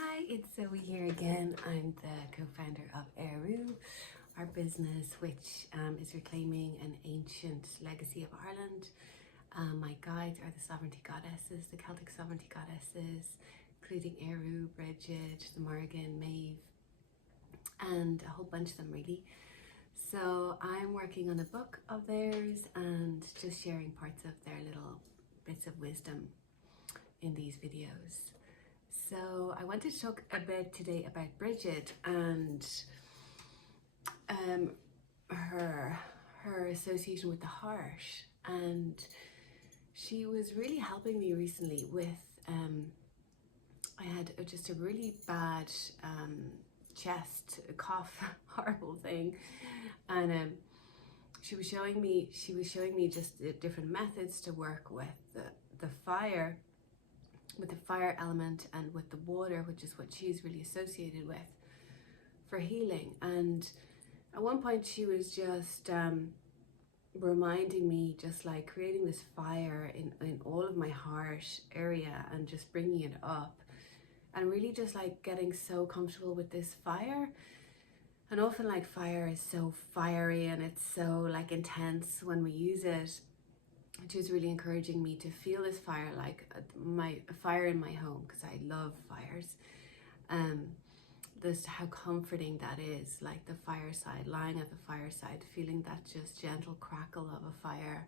Hi, it's Zoe here again. I'm the co-founder of Eru, our business which is reclaiming an ancient legacy of Ireland. My guides are the sovereignty goddesses, the Celtic sovereignty goddesses, including Eru, Brigid, the Morgan, Maeve, and a whole bunch of them really. So I'm working on a book of theirs and just sharing parts of their little bits of wisdom in these videos. So I wanted to talk a bit today about Brigid and her association with the heart, and she was really helping me recently with I had just a really bad chest cough horrible thing, and she was showing me just the different methods to work with the fire, with the fire element, and with the water, which is what she's really associated with for healing. And at one point she was just reminding me, just like creating this fire in all of my heart area and just bringing it up and really just like getting so comfortable with this fire. And often like fire is so fiery and it's so like intense when we use it. She was really encouraging me to feel this fire, like a fire in my home, because I love fires. Just how comforting that is, like the fireside, lying at the fireside, feeling that just gentle crackle of a fire.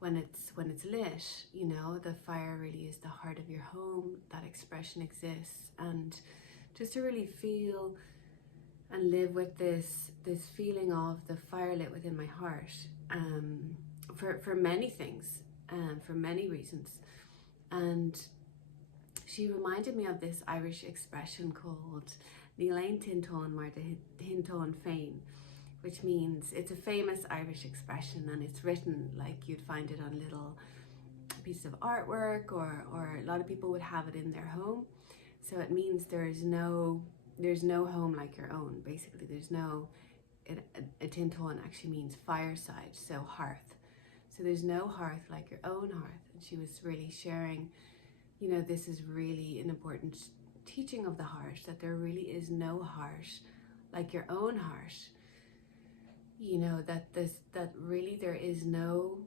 When it's lit, you know, the fire really is the heart of your home. That expression exists, and just to really feel and live with this feeling of the fire lit within my heart. For many things, for many reasons. And she reminded me of this Irish expression called tinteán mar thinteán féin, which means, it's a famous Irish expression, and it's written like you'd find it on little pieces of artwork, or a lot of people would have it in their home. So it means there's no home like your own. Basically, there's no, a tinteán actually means fireside, so hearth. So there's no hearth like your own hearth. And she was really sharing, you know, this is really an important teaching of the heart, that there really is no heart like your own heart. You know, that really there is no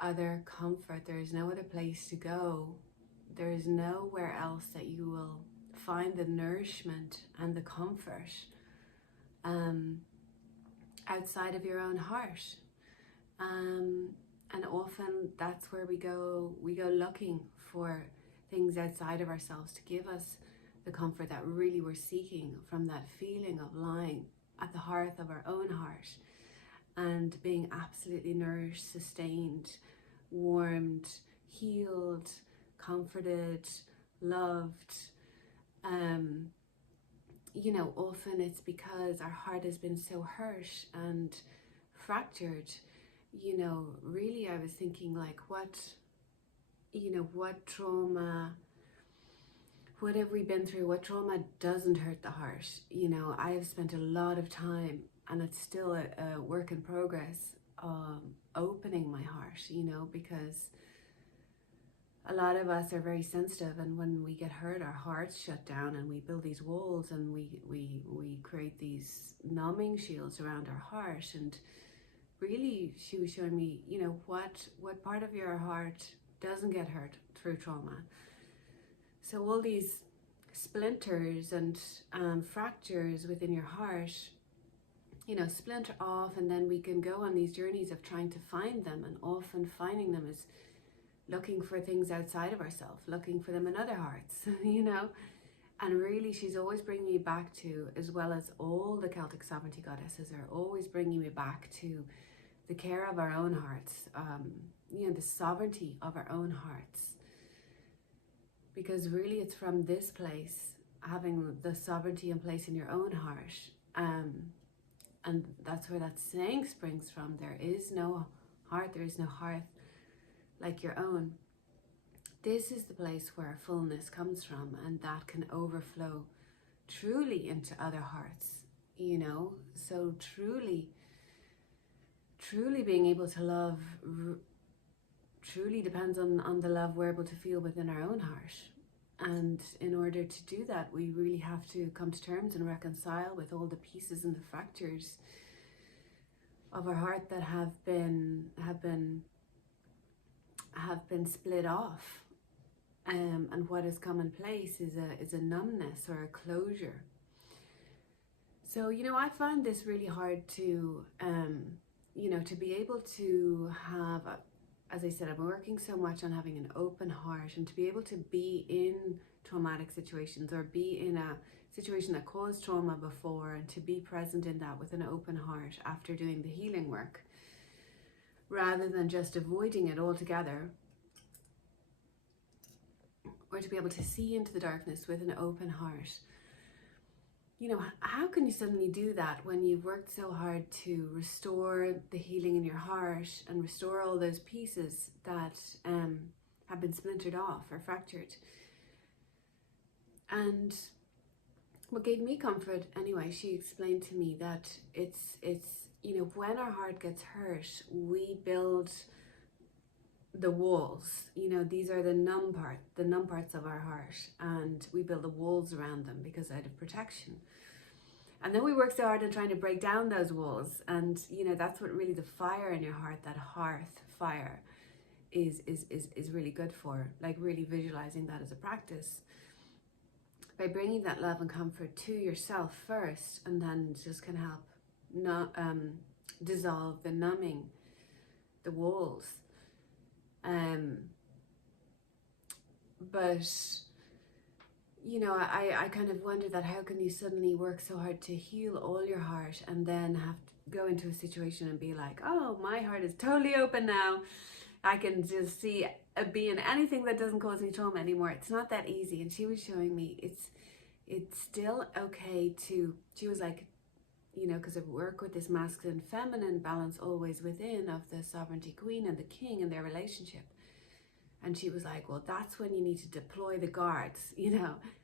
other comfort, there is no other place to go, there is nowhere else that you will find the nourishment and the comfort outside of your own heart. And often that's where we go looking for things outside of ourselves to give us the comfort that really we're seeking, from that feeling of lying at the hearth of our own heart and being absolutely nourished, sustained, warmed, healed, comforted, loved. You know, often it's because our heart has been so hurt and fractured. You know, really I was thinking like, what trauma, what have we been through? What trauma doesn't hurt the heart? You know, I have spent a lot of time, and it's still a work in progress, opening my heart, you know, because a lot of us are very sensitive, and when we get hurt, our hearts shut down and we build these walls, and we create these numbing shields around our heart. And really she was showing me, you know, what part of your heart doesn't get hurt through trauma. So all these splinters and fractures within your heart, you know, splinter off, and then we can go on these journeys of trying to find them, and often finding them is looking for things outside of ourselves, looking for them in other hearts, you know. And really she's always bringing me back to, as well as all the Celtic sovereignty goddesses are always bringing me back to, the care of our own hearts, you know, the sovereignty of our own hearts. Because really it's from this place, having the sovereignty in place in your own heart, and that's where that saying springs from. There is no heart, there is no hearth like your own. This is the place where fullness comes from, and that can overflow truly into other hearts, you know. So truly being able to love truly depends on the love we're able to feel within our own heart. And in order to do that, we really have to come to terms and reconcile with all the pieces and the fractures of our heart that have been split off. And what has come in place is a numbness or a closure. So, I find this really hard to, to be able to have, as I said, I'm working so much on having an open heart, and to be able to be in traumatic situations or be in a situation that caused trauma before, and to be present in that with an open heart after doing the healing work, rather than just avoiding it altogether, or to be able to see into the darkness with an open heart. How can you suddenly do that when you've worked so hard to restore the healing in your heart and restore all those pieces that have been splintered off or fractured? And what gave me comfort, anyway, she explained to me that it's when our heart gets hurt, we build the walls. These are the numb parts of our heart, and we build the walls around them because out of protection. And then we work so hard on trying to break down those walls, and that's what really the fire in your heart, that hearth fire, is really good for. Like, really visualizing that as a practice, by bringing that love and comfort to yourself first, and then just can help dissolve the numbing, the walls. But I kind of wonder that how can you suddenly work so hard to heal all your heart and then have to go into a situation and be like, oh, my heart is totally open now. I can just see being anything that doesn't cause me trauma anymore. It's not that easy. And she was showing me it's still okay to, she was like, because I work with this masculine feminine balance always within, of the sovereignty queen and the king and their relationship. And she was like, well, that's when you need to deploy the guards,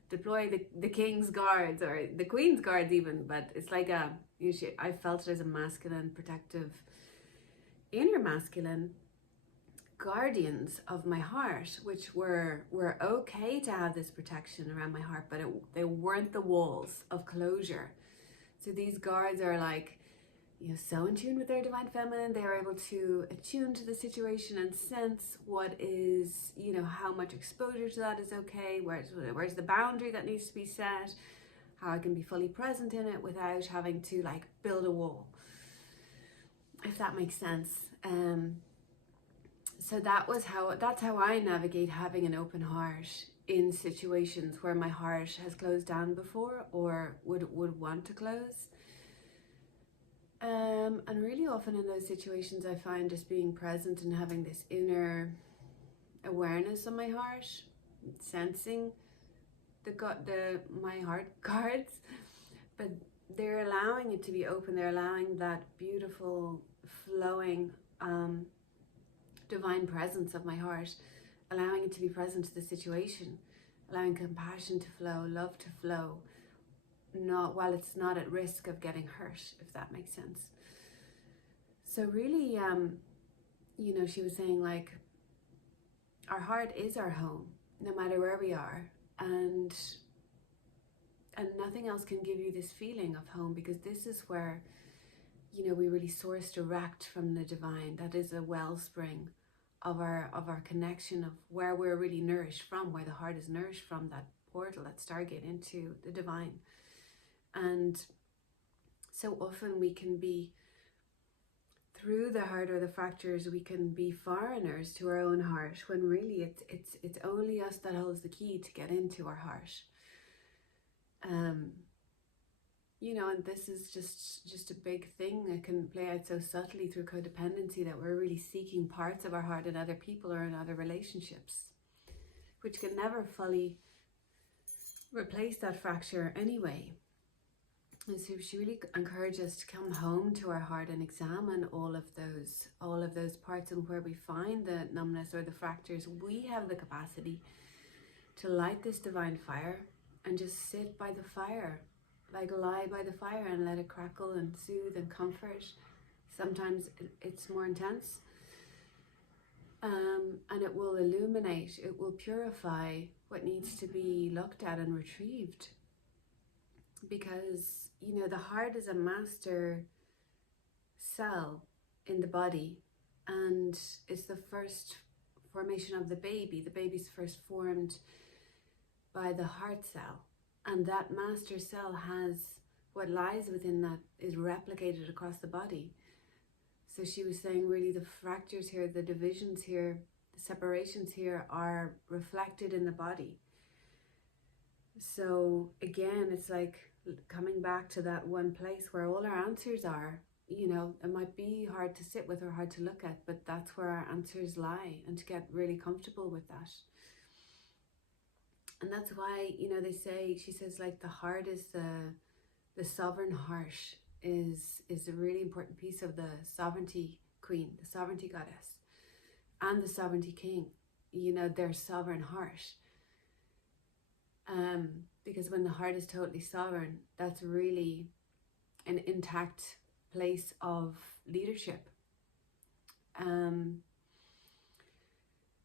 deploy the king's guards or the queen's guards even. But it's like I felt it as a masculine, protective, inner masculine guardians of my heart, which were okay to have this protection around my heart, but they weren't the walls of closure. So these guards are like, so in tune with their divine feminine, they are able to attune to the situation and sense what is, how much exposure to that is okay, where's the boundary that needs to be set, how I can be fully present in it without having to like build a wall, if that makes sense. So that's how I navigate having an open heart in situations where my heart has closed down before or would want to close. And really often in those situations, I find just being present and having this inner awareness of my heart, sensing my heart guards, but they're allowing it to be open. They're allowing that beautiful, flowing, divine presence of my heart, allowing it to be present to the situation, allowing compassion to flow, love to flow, while it's not at risk of getting hurt, if that makes sense. So really, she was saying, like, our heart is our home, no matter where we are, and nothing else can give you this feeling of home, because this is where, we really source direct from the divine. That is a wellspring of our connection, of where we're really nourished from, where the heart is nourished from, that portal, that stargate into the divine. And so often we can be, through the heart or the fractures, we can be foreigners to our own heart, when really it's only us that holds the key to get into our heart. And this is just a big thing that can play out so subtly through codependency, that we're really seeking parts of our heart in other people or in other relationships, which can never fully replace that fracture anyway. And so she really encouraged us to come home to our heart and examine all of those parts, and where we find the numbness or the fractures, we have the capacity to light this divine fire and just sit by the fire, like lie by the fire and let it crackle and soothe and comfort. Sometimes it's more intense, and it will illuminate, it will purify what needs to be looked at and retrieved. Because, you know, the heart is a master cell in the body, and it's the first formation of the baby. The baby's first formed by the heart cell, and that master cell has what lies within that is replicated across the body. So she was saying really the fractures here, the divisions here, the separations here are reflected in the body. So again, it's like coming back to that one place where all our answers are. You know, it might be hard to sit with or hard to look at, but that's where our answers lie, and to get really comfortable with that. And that's why, you know, they say, she says, like, the heart is the sovereign heart is a really important piece of the sovereignty queen, the sovereignty goddess, and the sovereignty king, you know, their sovereign heart. Because when the heart is totally sovereign, that's really an intact place of leadership. And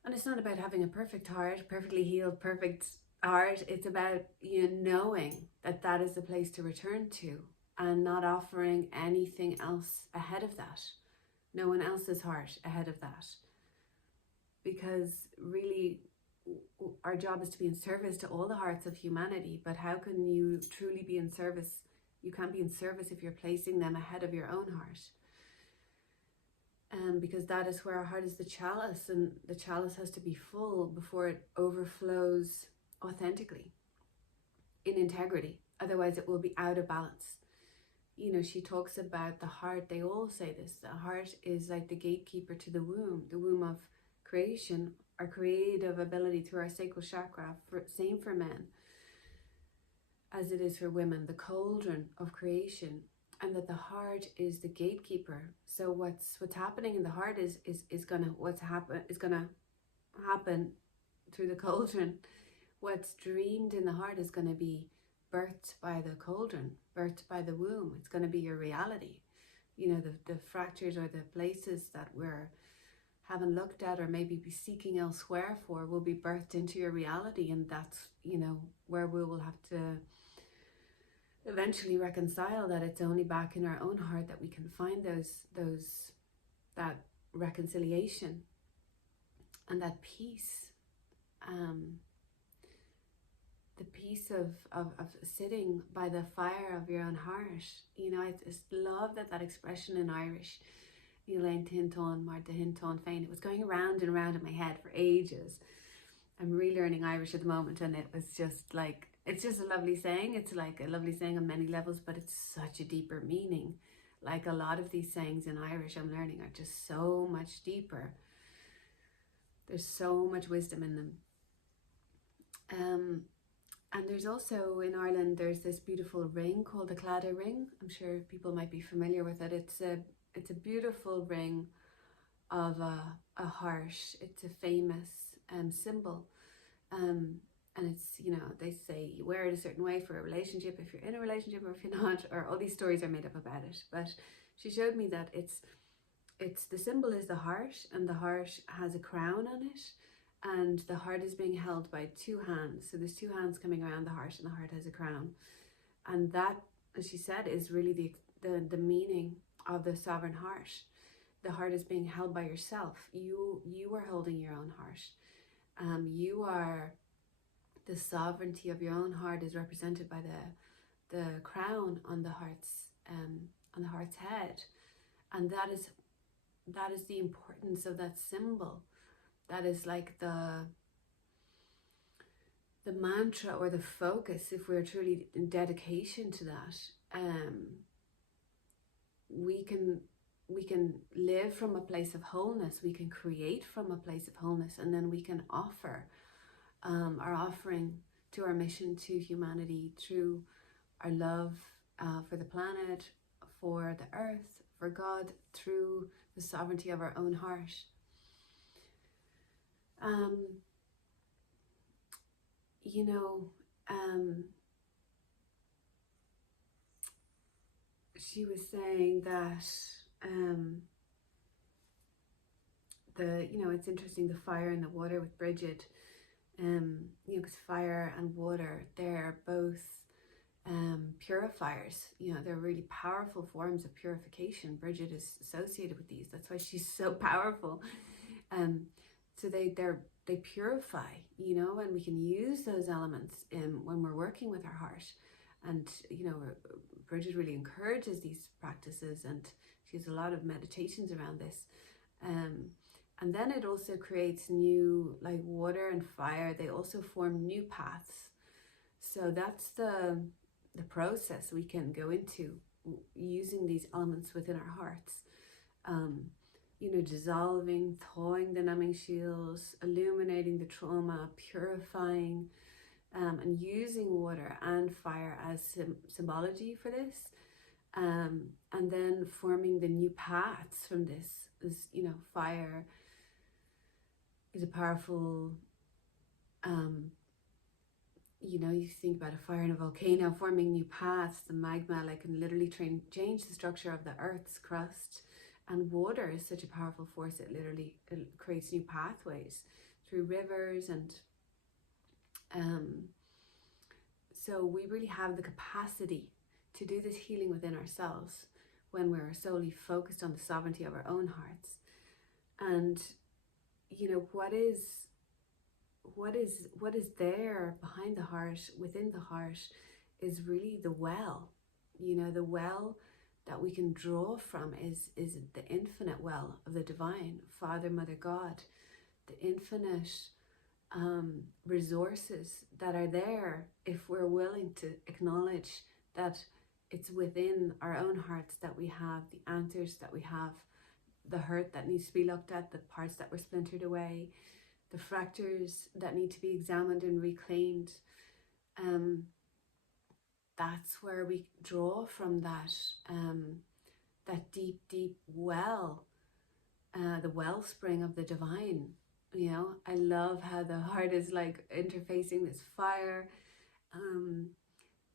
it's not about having a perfect heart, perfectly healed, perfect heart. It's about, you know, knowing that that is the place to return to, and not offering anything else ahead of that. No one else's heart ahead of that. Because really, our job is to be in service to all the hearts of humanity. But how can you truly be in service? You can't be in service if you're placing them ahead of your own heart. Because that is where our heart is the chalice, and the chalice has to be full before it overflows authentically, in integrity. Otherwise it will be out of balance. You know, she talks about the heart, they all say this, the heart is like the gatekeeper to the womb of creation, our creative ability through our sacral chakra, same for men as it is for women, the cauldron of creation. And that the heart is the gatekeeper. So what's happening in the heart is gonna happen through the cauldron. What's dreamed in the heart is gonna be birthed by the cauldron, birthed by the womb. It's gonna be your reality. You know, the fractures or the places that we're haven't looked at or maybe be seeking elsewhere for will be birthed into your reality, and that's, you know, where we will have to eventually reconcile that it's only back in our own heart that we can find that reconciliation and that peace, the peace of sitting by the fire of your own heart. You know, I just love that expression in Irish, tinteán, féin. It was going around and around in my head for ages. I'm relearning Irish at the moment, and it was just like, it's just a lovely saying. It's like a lovely saying on many levels, but it's such a deeper meaning. Like a lot of these sayings in Irish I'm learning are just so much deeper. There's so much wisdom in them. And there's also in Ireland, there's this beautiful ring called the Claddagh ring. I'm sure people might be familiar with it. It's a beautiful ring of a heart. It's a famous symbol. And it's, you know, they say you wear it a certain way for a relationship, if you're in a relationship or if you're not, or all these stories are made up about it. But she showed me that it's the symbol is the heart, and the heart has a crown on it, and the heart is being held by two hands. So there's two hands coming around the heart, and the heart has a crown. And that, as she said, is really the meaning of the sovereign heart. The heart is being held by yourself. You are holding your own heart. You are, the sovereignty of your own heart is represented by the crown on the heart's head. And that is the importance of that symbol. That is like the mantra or the focus. If we're truly in dedication to that, we can live from a place of wholeness. We can create from a place of wholeness, and then we can offer our offering to our mission to humanity through our love for the planet, for the earth, for God, through the sovereignty of our own heart. You know, she was saying that it's interesting, the fire and the water with Brigid. You know, because fire and water, they're both purifiers. You know, they're really powerful forms of purification. Brigid is associated with these. That's why she's so powerful. Um, so they purify, you know, and we can use those elements when we're working with our heart. And you know, Brigid really encourages these practices, and she has a lot of meditations around this. And then it also creates new, like water and fire, they also form new paths. So that's the process we can go into using these elements within our hearts. You know, dissolving, thawing the numbing shields, illuminating the trauma, purifying, and using water and fire as symbology for this. And then forming the new paths from this is, you know, fire is a powerful, you know, you think about a fire in a volcano forming new paths, the magma like can literally change the structure of the earth's crust. And water is such a powerful force, it creates new pathways through rivers. And so we really have the capacity to do this healing within ourselves when we're solely focused on the sovereignty of our own hearts. And you know, what is there behind the heart, within the heart, is really the well. You know, the well that we can draw from is the infinite well of the divine, Father, Mother, God, the infinite resources that are there if we're willing to acknowledge that it's within our own hearts that we have the answers, that we have the hurt that needs to be looked at, the parts that were splintered away, the fractures that need to be examined and reclaimed. That's where we draw from that deep well, the wellspring of the divine. You know, I love how the heart is like interfacing this fire.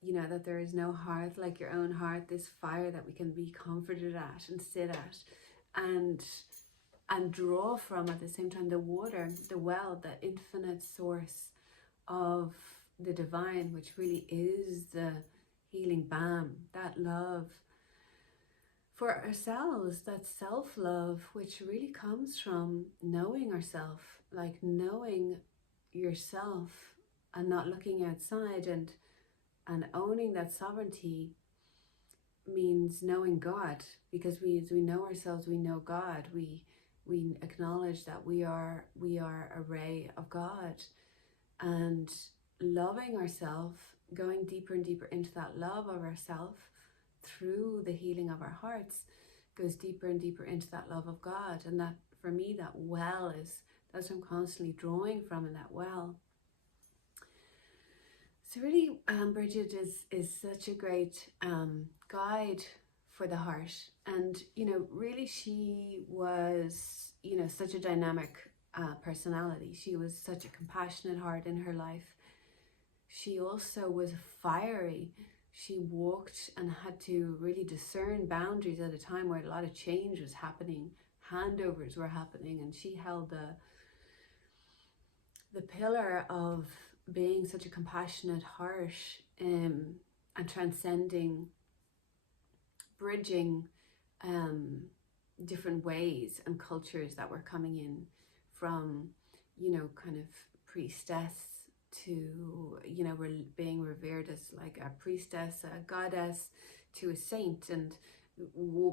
You know, that there is no hearth like your own heart, this fire that we can be comforted at and sit at and draw from at the same time, the water, the well, the infinite source of the divine, which really is the healing balm, that love for ourselves, that self-love, which really comes from knowing ourselves, like knowing yourself and not looking outside, and owning that sovereignty means knowing God, because as we know ourselves, we know God. We acknowledge that we are a ray of God, and loving ourselves, going deeper and deeper into that love of ourselves through the healing of our hearts, goes deeper and deeper into that love of God. And that, for me, that well that's what I'm constantly drawing from in that well. So really, Brigid is such a great guide for the heart. And, you know, really she was, you know, such a dynamic personality. She was such a compassionate heart in her life. She also was fiery. She walked and had to really discern boundaries at a time where a lot of change was happening. Handovers were happening, and she held the pillar of being such a compassionate heart, and transcending, bridging different ways and cultures that were coming in, from, you know, kind of priestess to, you know, being revered as like a priestess, a goddess, to a saint, and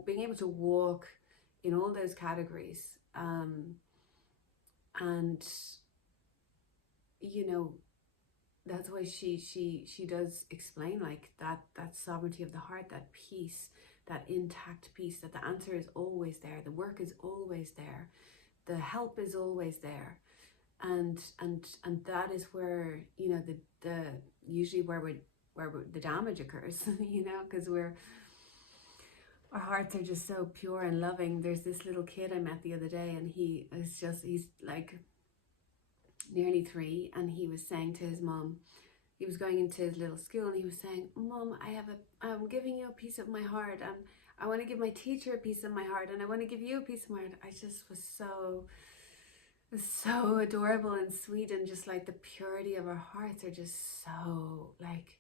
being able to walk in all those categories. And, you know, that's why she does explain like that sovereignty of the heart, that peace, that intact peace, that the answer is always there, the work is always there, the help is always there. And that is where, you know, the usually where the damage occurs, you know, because our hearts are just so pure and loving. There's this little kid I met the other day, and he's like nearly 3, and he was saying to his mom, he was going into his little school, and he was saying, "Mom, I'm giving you a piece of my heart, and I want to give my teacher a piece of my heart, and I want to give you a piece of my heart." I just was so so adorable and sweet, and just like the purity of our hearts are just so like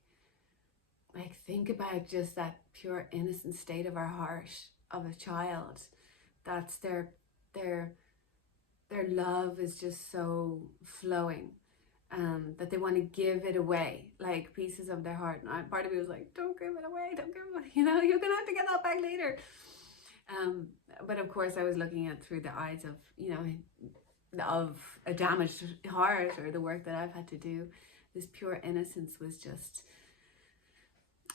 think about just that pure innocent state of our heart of a child. That's their love is just so flowing, that they want to give it away, like pieces of their heart. And part of me was like, don't give it away, don't give it away, you know, you're gonna have to get that back later. But of course I was looking at through the eyes of, you know, of a damaged heart, or the work that I've had to do. This pure innocence was just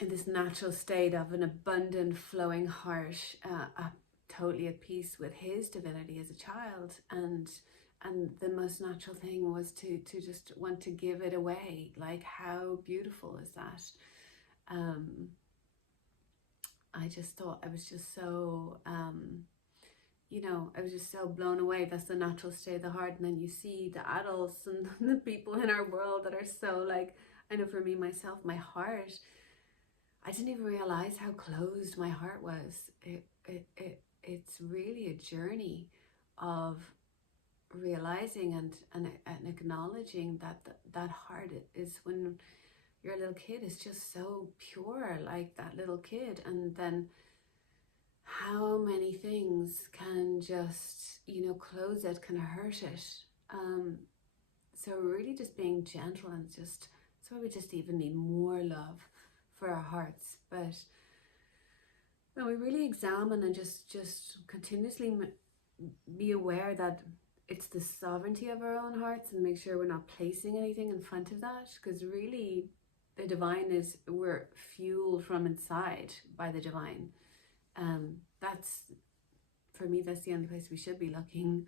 in this natural state of an abundant flowing heart, totally at peace with his divinity as a child. And the most natural thing was to just want to give it away. Like, how beautiful is that? I just thought, I was just so you know, I was just so blown away. That's the natural state of the heart. And then you see the adults and the people in our world that are so like, I know for me, myself, my heart, I didn't even realize how closed my heart was. It's really a journey of realizing and acknowledging that heart is, when you're a little kid, is just so pure, like that little kid. And then how many things can just, you know, close it, can hurt it. So really just being gentle, and just, so we just even need more love for our hearts. But when we really examine and just continuously be aware that it's the sovereignty of our own hearts, and make sure we're not placing anything in front of that, because really the divine is, we're fueled from inside by the divine. That's, for me, that's the only place we should be looking,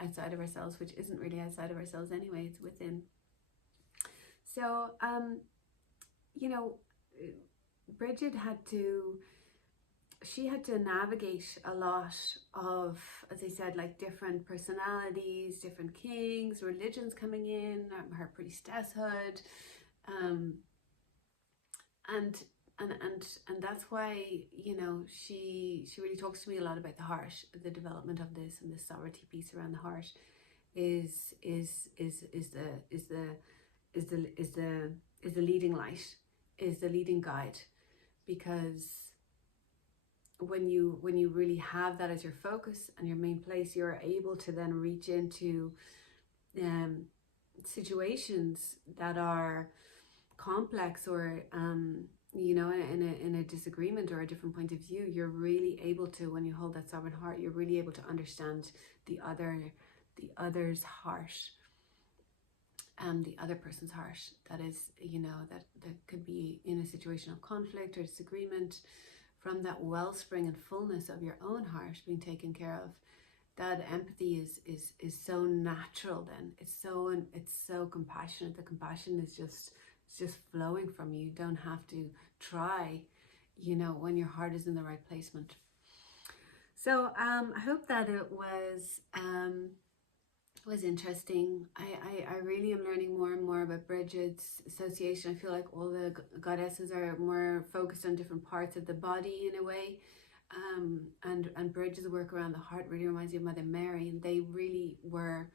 outside of ourselves, which isn't really outside of ourselves anyway, it's within. So you know, Brigid had to navigate a lot of, as I said, like different personalities, different kings, religions coming in, her priestesshood, and that's why, you know, she really talks to me a lot about the heart, the development of this, and the sovereignty piece around the heart is the leading light, is the leading guide. Because when you really have that as your focus and your main place, you're able to then reach into situations that are complex, or you know, in a disagreement or a different point of view. You're really able to, when you hold that sovereign heart, you're really able to understand the other's heart, the other person's heart, that is, you know, that could be in a situation of conflict or disagreement, from that wellspring and fullness of your own heart being taken care of. That empathy is so natural. Then it's so compassionate. The compassion is just flowing from you. You don't have to try, you know, when your heart is in the right placement. So I hope that it was interesting. I really am learning more and more about Brigid's association. I feel like all the goddesses are more focused on different parts of the body in a way. And Brigid's work around the heart really reminds me of Mother Mary, and they really were,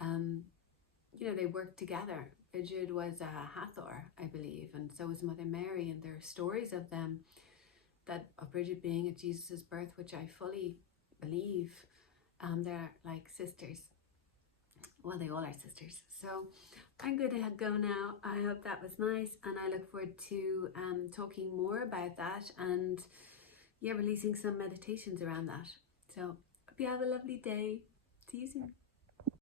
you know, they worked together. Brigid was a Hathor, I believe, and so was Mother Mary, and there are stories of them, that of Brigid being at Jesus's birth, which I fully believe. They're like sisters. Well, they all are sisters. So I'm going to go now. I hope that was nice, and I look forward to talking more about that, and yeah, releasing some meditations around that. So hope you have a lovely day. See you soon.